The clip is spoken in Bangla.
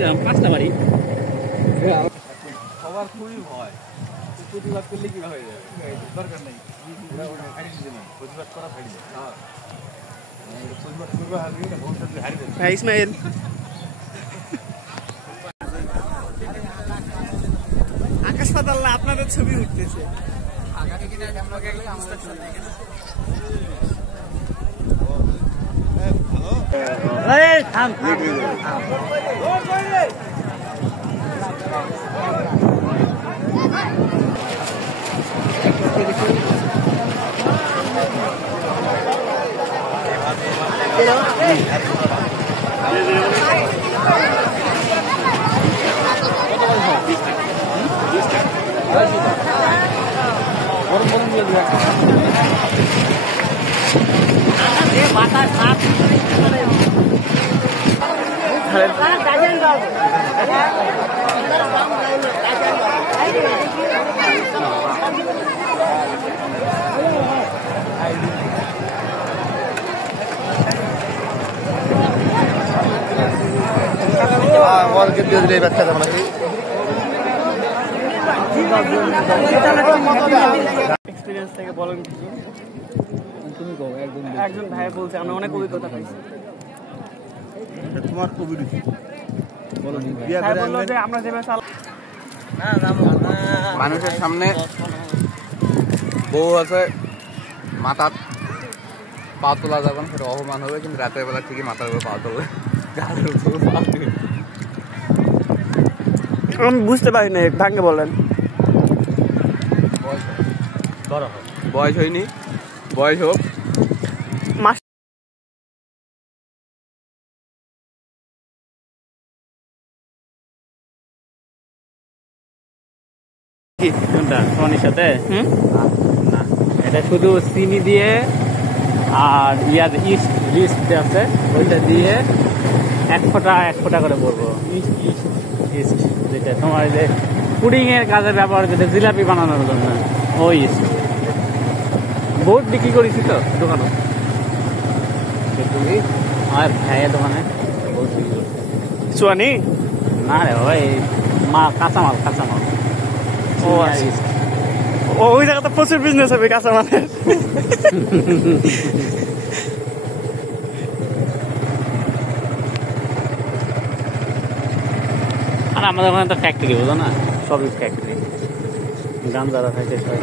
গ্রাম 5টা বাড়ি সবার খুবই ভয় প্রতিবাদ করলে কি হয়ে যাবে দরকার নেই প্রতিবাদ করা থাকবে প্রতিবাদ করবে হারিয়ে ভবিষ্যতে হারিয়ে দেবে। হ্যাঁ ইসমাইল আকাশ পাতাল না আপনাদের ছবি উঠতেছে এক্সপেরিয়েন্স থেকে বলেন কিছু তুমি কও একজন ভাই বলছে আমরা অনেক অভিজ্ঞতা পাইছি তোমার কবি বলো আমরা যেভাবে মানুষের সামনে বউ আছে মাথা পা তোলা যাবে না, সেটা অপমান হবে, কিন্তু রাতের বেলা ঠিকই মাথার উপর পা তোলে। আমি বুঝতে পারি না, ভাঙ্গে বলেন। বয়স হয়নি, বয়স হোক। কোনটা সোনির সাথে? না, এটা শুধু চিনি দিয়ে আর ইয়ার ইস্ট আছে ওইটা দিয়ে এক ফোঁটা করে বলবো ইস্ট, যেটা তোমার যে পুডিং এর কাজে ব্যবহার করতে, জিলাপি বানানোর জন্য ওই ইস্ট। বহুত বিক্রি করেছি তো দোকানে, আর ভাইয়ের দোকানে বহুত বিক্রি করছি। সোয়ানি না রে ভাই, কাঁচামাল ও ওই জায়গাতে প্রচুর বিজনেস হবে কাঁচামালের। আর আমাদের ওখানে তো ফ্যাক্টরি, বুঝো না, সবই ফ্যাক্টরি, গান যারা থাকে সবাই।